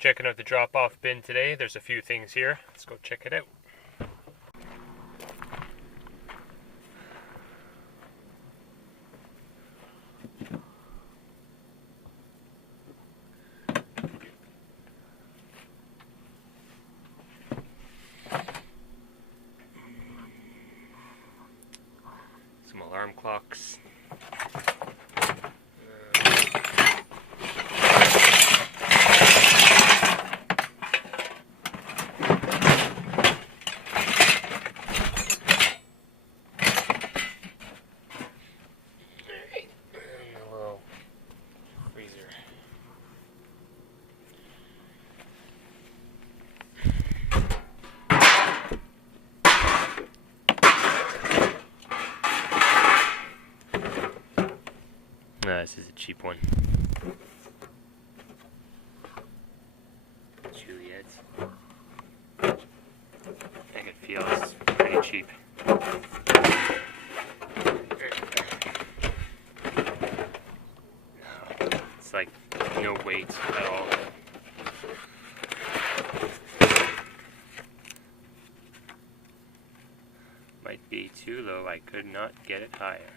checking out the drop-off bin today. There's a few things here. Let's go check it out. Some alarm clocks. This is a cheap one. Juliet's. I can feel it's pretty cheap. It's like no weight at all. Might be too low, I could not get it higher.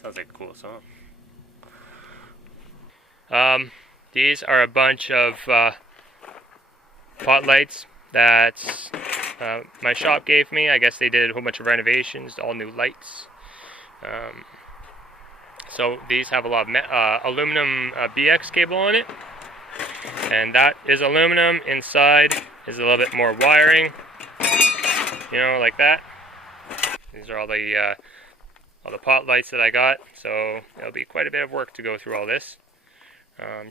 Sounds like a cool song. These are a bunch of pot lights that my shop gave me. I guess they did a whole bunch of renovations, all new lights. So these have a lot of aluminum BX cable on it, and that is aluminum. Inside is a little bit more wiring, you know, like that. These are all the pot lights that I got, so it'll be quite a bit of work to go through all this.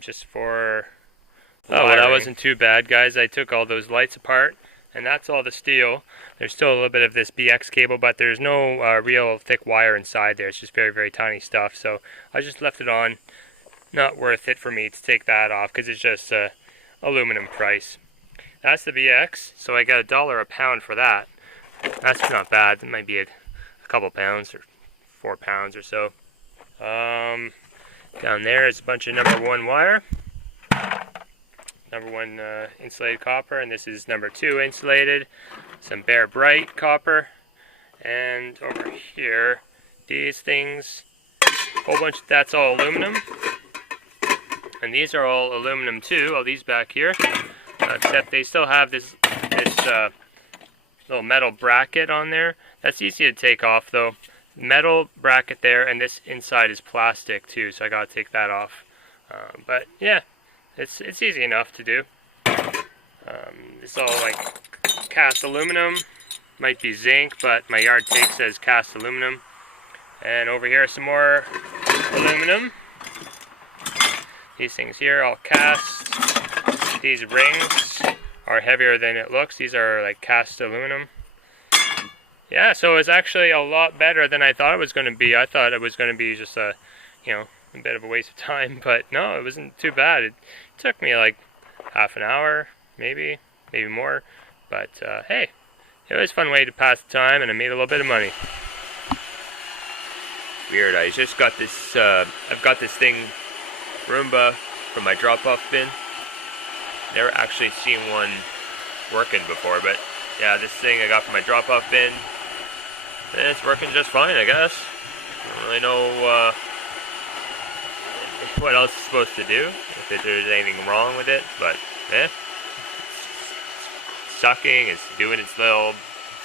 Just for wiring. Oh, well, that wasn't too bad, guys. I took all those lights apart, and that's all the steel. There's still a little bit of this BX cable, but there's no real thick wire inside there. It's just very, very tiny stuff, so I just left it on. Not worth it for me to take that off, because it's just aluminum price. That's the BX, so I got $1 a pound for that. That's not bad. It might be a couple pounds, or 4 pounds or so. Down there is a bunch of number 1 wire, number 1 insulated copper, and this is number 2 insulated, some bare bright copper, and over here, these things, whole bunch, that's all aluminum, and these are all aluminum too, all these back here, except they still have this little metal bracket on there. That's easy to take off though. Metal bracket there, and this inside is plastic too, so I gotta take that off. But yeah, it's easy enough to do. It's all like cast aluminum, might be zinc, but my yard tape says cast aluminum. And over here some more aluminum. These things here all cast. These rings are heavier than it looks. These are like cast aluminum. Yeah, so it's actually a lot better than I thought it was going to be. I thought it was going to be just a bit of a waste of time, but no, it wasn't too bad. It took me like half an hour, maybe more, but hey, it was a fun way to pass the time, and I made a little bit of money. Weird, I just got this, I've got this thing, Roomba, from my drop-off bin. Never actually seen one working before, but yeah, this thing I got from my drop-off bin. And it's working just fine, I guess. I don't really know what else it's supposed to do, if there's anything wrong with it, but it's sucking, it's doing its little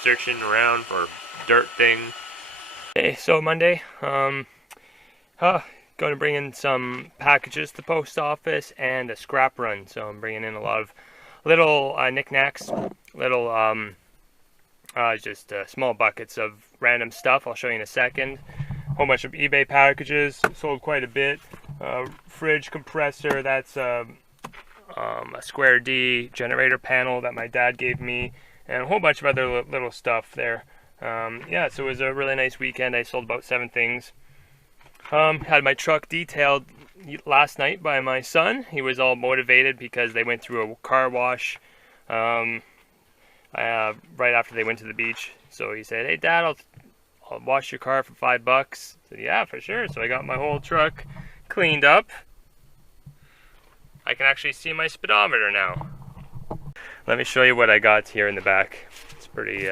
searching around for dirt thing. Okay, so Monday, going to bring in some packages to the post office and a scrap run, so I'm bringing in a lot of little knickknacks, little just small buckets of random stuff. I'll show you in a second. A whole bunch of eBay packages, sold quite a bit. Fridge compressor, that's a square D generator panel that my dad gave me, and a whole bunch of other little stuff there. Yeah, so it was a really nice weekend. I sold about 7 things. Had my truck detailed last night by my son. He was all motivated because they went through a car wash right after they went to the beach. So he said, "Hey Dad, I'll wash your car for $5." I said, "Yeah, for sure." So I got my whole truck cleaned up. I can actually see my speedometer now. Let me show you what I got here in the back. It's pretty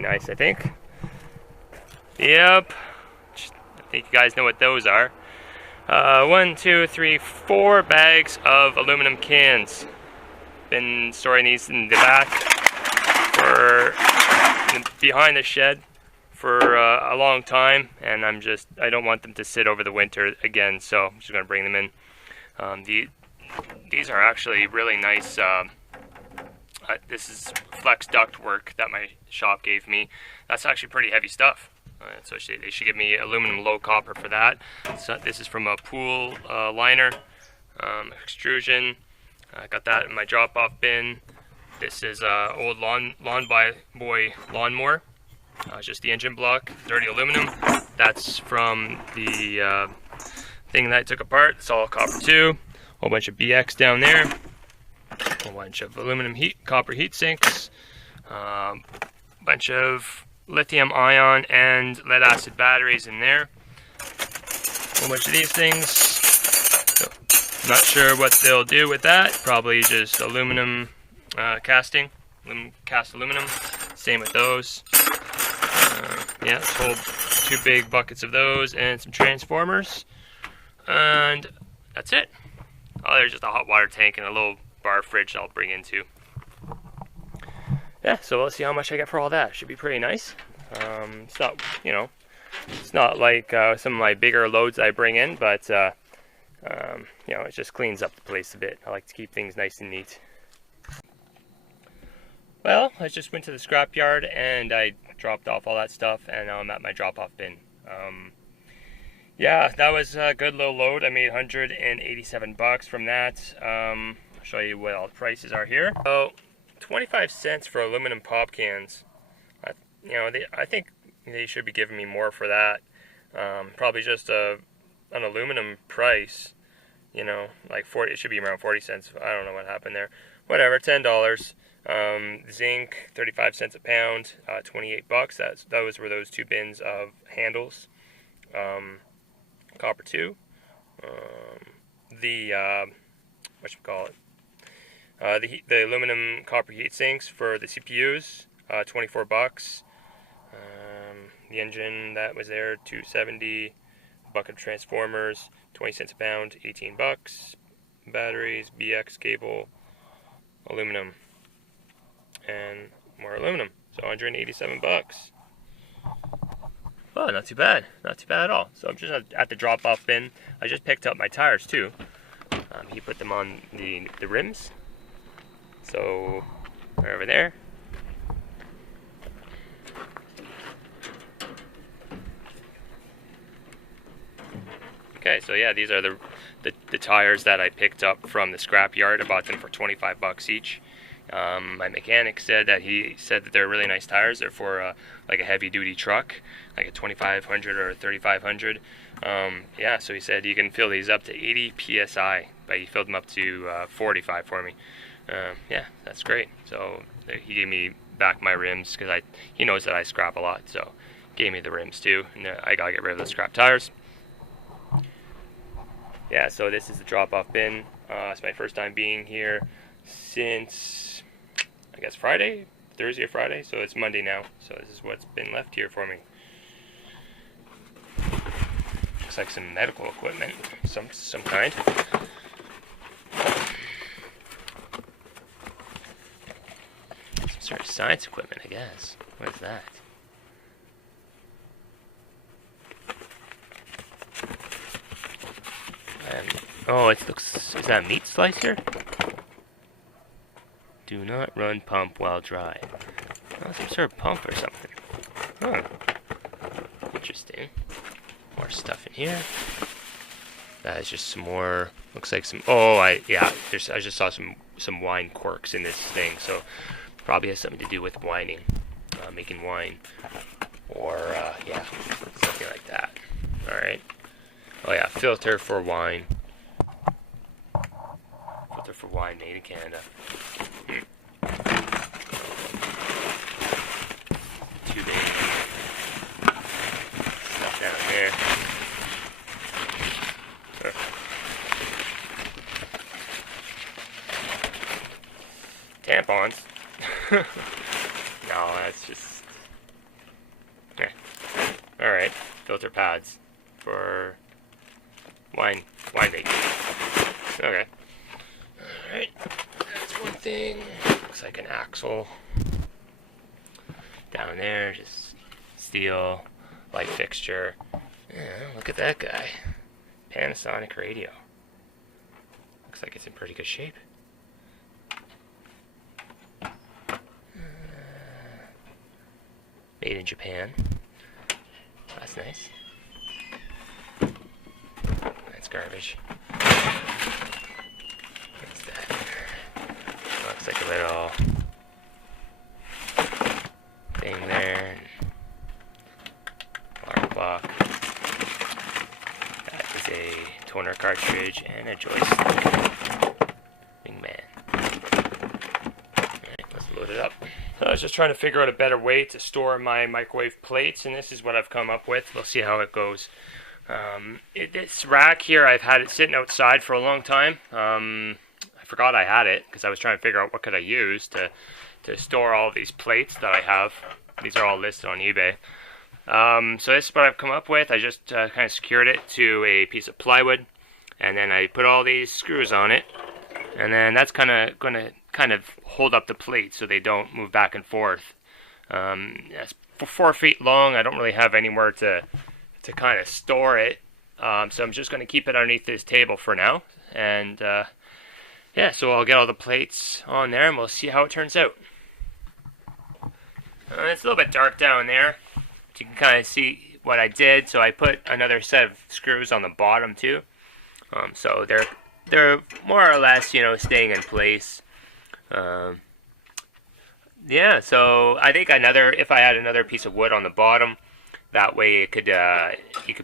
nice, I think. Yep. I think you guys know what those are. 1, 2, 3, 4 bags of aluminum cans. Been storing these in the back behind the shed for a long time, and I don't want them to sit over the winter again, so I'm just going to bring them in. These are actually really nice. This is flex duct work that my shop gave me. That's actually pretty heavy stuff. So they should give me aluminum low copper for that. So this is from a pool liner extrusion. I got that in my drop-off bin. This is old Lawn Boy lawnmower. Just the engine block, dirty aluminum. That's from the thing that I took apart. It's all copper too. A whole bunch of BX down there. A whole bunch of aluminum copper heat sinks. Bunch of lithium ion and lead acid batteries in there. A whole bunch of these things. So, not sure what they'll do with that. Probably just aluminum casting, cast aluminum. Same with those. Yeah, whole 2 big buckets of those and some transformers. And that's it. Oh, there's just a hot water tank and a little bar fridge I'll bring in too. Yeah, so we'll see how much I get for all that. Should be pretty nice. It's not, it's not like some of my bigger loads I bring in, but it just cleans up the place a bit. I like to keep things nice and neat. Well, I just went to the scrapyard and I dropped off all that stuff, and now I'm at my drop-off bin. Yeah, that was a good little load. I made $187 from that. I'll show you what all the prices are here. So, 25 cents for aluminum pop cans. I think they should be giving me more for that. Probably just an aluminum price. Like 40. It should be around 40 cents. I don't know what happened there. Whatever, $10. Zinc, 35 cents a pound. 28 bucks. Those were those 2 bins of handles. Copper 2. The aluminum copper heat sinks for the CPUs, 24 bucks. The engine that was there, 270. Bucket of transformers, 20 cents a pound, 18 bucks. Batteries, BX cable, aluminum, and more aluminum. So 187 bucks. Well, not too bad. Not too bad at all. So I'm just at the drop-off bin. I just picked up my tires too. He put them on the rims. So they're over there. Okay, so yeah, these are the tires that I picked up from the scrapyard. I bought them for 25 bucks each. My mechanic said that they're really nice tires. They're for like a heavy-duty truck, like a 2500 or a 3500. Yeah, so he said you can fill these up to 80 psi, but he filled them up to 45 for me. Yeah, that's great. So he gave me back my rims because he knows that I scrap a lot, so gave me the rims too. And I gotta get rid of the scrap tires. Yeah, so this is the drop-off bin. It's my first time being here since, I guess, Thursday or Friday. So it's Monday now. So this is what's been left here for me. Looks like some medical equipment, some kind. Some sort of science equipment, I guess. What is that? Oh, is that a meat slicer? Do not run pump while dry. Oh, some sort of pump or something. Huh. Interesting. More stuff in here. That is just some more. Looks like some. Oh, I just saw some wine corks in this thing. So probably has something to do with wining, making wine, or yeah, something like that. All right. Oh yeah, filter for wine. Filter for wine made in Canada. Too big. Stuff down there. No, that's just... Yeah. Alright, filter pads for wine making. Okay. Alright, that's one thing. Looks like an axle. Down there, just steel, light fixture. Yeah, look at that guy. Panasonic radio. Looks like it's in pretty good shape. Made in Japan. That's nice. That's garbage. What's that? Looks like a little thing there. Alarm clock. That is a toner cartridge and a joystick. Big man. Alright, let's load it up. I was just trying to figure out a better way to store my microwave plates, and this is what I've come up with. We'll see how it goes. This rack here, I've had it sitting outside for a long time. I forgot I had it because I was trying to figure out what could I use to store all these plates that I have. These are all listed on eBay. So this is what I've come up with. I just kind of secured it to a piece of plywood, and then I put all these screws on it, and then that's going to hold up the plates so they don't move back and forth. It's 4 feet long. I don't really have anywhere to kind of store it, so I'm just going to keep it underneath this table for now. And yeah, so I'll get all the plates on there, and we'll see how it turns out. It's a little bit dark down there. You can kind of see what I did. So I put another set of screws on the bottom too. So they're more or less, staying in place. Yeah, so I think if I had another piece of wood on the bottom, that way you could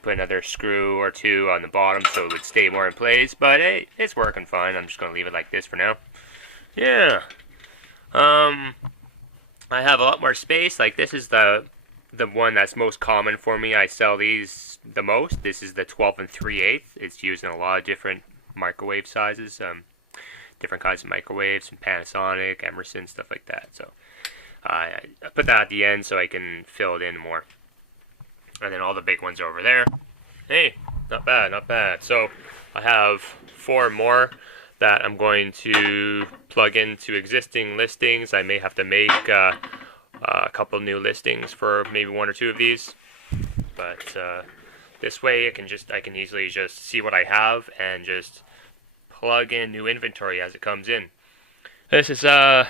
put another screw or two on the bottom so it would stay more in place. But hey, it's working fine. I'm just gonna leave it like this for now. Yeah. I have a lot more space. Like, this is the one that's most common for me. I sell these the most. This is the 12 3/8. It's used in a lot of different microwave sizes. Different kinds of microwaves, from Panasonic, Emerson, stuff like that. So I put that at the end so I can fill it in more. And then all the big ones are over there. Hey, not bad, not bad. So I have 4 more that I'm going to plug into existing listings. I may have to make a couple new listings for maybe 1 or 2 of these. But this way I can easily just see what I have and just plug in new inventory as it comes in. This is all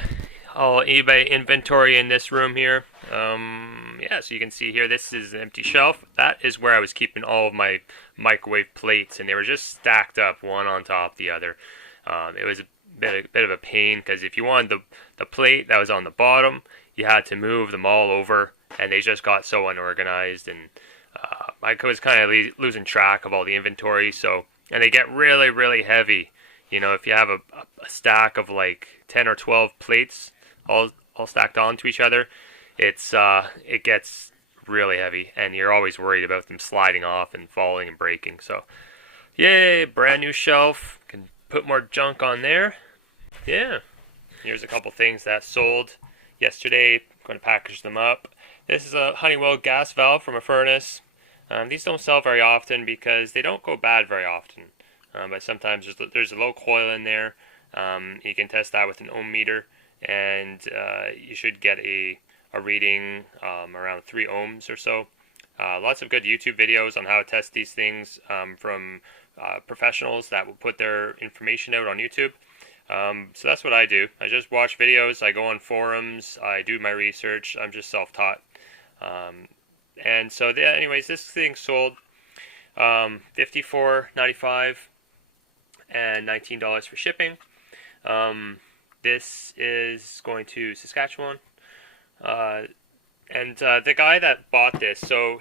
eBay inventory in this room here. Yeah, so you can see here, this is an empty shelf. That is where I was keeping all of my microwave plates, and they were just stacked up one on top of the other. It was a bit of a pain, because if you wanted the plate that was on the bottom, you had to move them all over, and they just got so unorganized, and I was kind of losing track of all the inventory. So, and they get really, really heavy. If you have a stack of like 10 or 12 plates all stacked onto each other, it gets really heavy, and you're always worried about them sliding off and falling and breaking. So, yay, brand new shelf. Can put more junk on there. Yeah. Here's a couple things that sold yesterday. I'm going to package them up. This is a Honeywell gas valve from a furnace. These don't sell very often because they don't go bad very often. But sometimes there's a low coil in there. You can test that with an ohm meter, and you should get a reading around 3 ohms or so. Lots of good YouTube videos on how to test these things from professionals that will put their information out on YouTube. So that's what I do. I just watch videos, I go on forums, I do my research. I'm just self-taught. And so anyways, this thing sold $54.95 and $19 for shipping. This is going to Saskatchewan. And the guy that bought this, so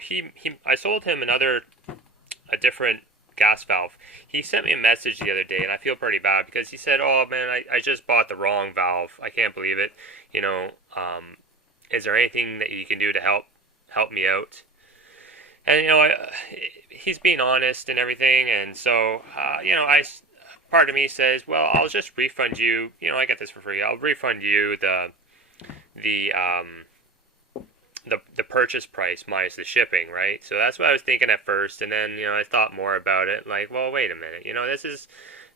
I sold him a different gas valve. He sent me a message the other day, and I feel pretty bad because he said, "Oh man, I just bought the wrong valve. I can't believe it. Is there anything that you can do to help me out?" And he's being honest and everything, and so part of me says, well, I'll just refund you. I get this for free. I'll refund you the purchase price minus the shipping, right? So that's what I was thinking at first, and then I thought more about it. Like, well, wait a minute,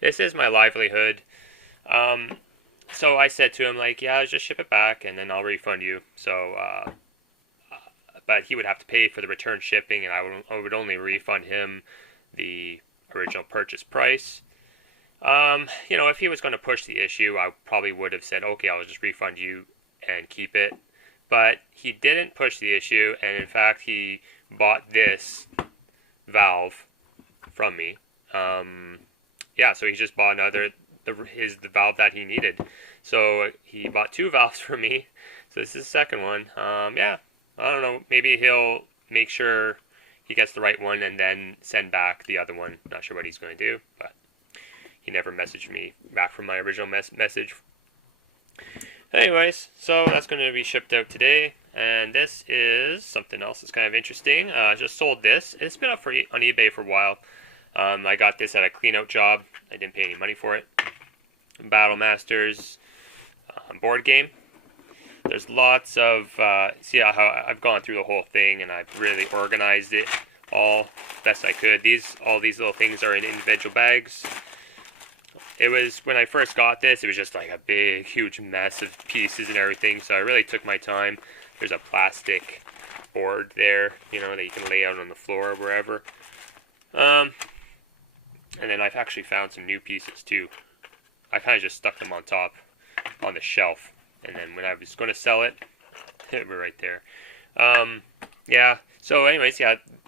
this is my livelihood. So I said to him, like, yeah, just ship it back, and then I'll refund you. So, but he would have to pay for the return shipping, and I would only refund him the original purchase price. If he was going to push the issue, I probably would have said, okay, I'll just refund you and keep it. But he didn't push the issue, and in fact, he bought this valve from me. So he just bought the valve that he needed. So he bought 2 valves from me. So this is the second one. I don't know. Maybe he'll make sure he gets the right one and then send back the other one. Not sure what he's going to do, but he never messaged me back from my original message. Anyways, so that's going to be shipped out today, and this is something else that's kind of interesting. I just sold this. It's been up on eBay for a while. I got this at a clean-out job. I didn't pay any money for it. Battle Masters board game. There's lots of, see how I've gone through the whole thing, and I've really organized it all best I could. All these little things are in individual bags. It was, when I first got this, it was just like a big, huge mess of pieces and everything, so I really took my time. There's a plastic board there, that you can lay out on the floor or wherever. And then I've actually found some new pieces too. I kind of just stuck them on top, on the shelf, and then when I was going to sell it, they were right there. So anyways,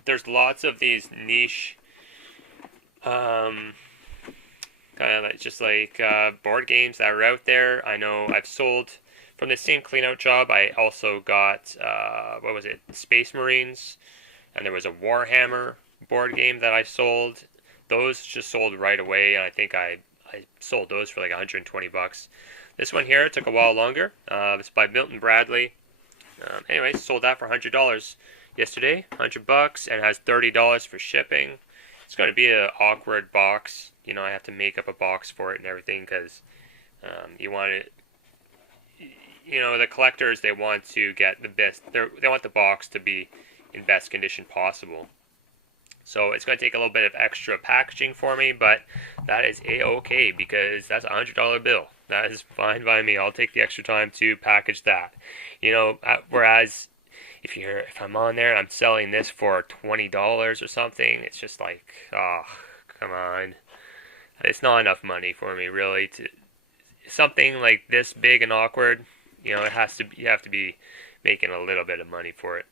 there's lots of these niche, kind of just like board games that are out there. I know I've sold from the same clean-out job. I also got, Space Marines, and there was a Warhammer board game that I sold. Those just sold right away, and I think I sold those for like 120 bucks. This one here took a while longer. It's by Milton Bradley. Anyways, sold that for $100 yesterday, 100 bucks, and has $30 for shipping. It's going to be an awkward box. I have to make up a box for it and everything, because you want it. The collectors, they want to get the best. They want the box to be in best condition possible. So it's going to take a little bit of extra packaging for me, but that is a-okay, because that's a $100 bill. That is fine by me. I'll take the extra time to package that. Whereas if I'm on there, I'm selling this for $20 or something. It's just like, oh, come on. It's not enough money for me, really. Something like this big and awkward, you have to be making a little bit of money for it.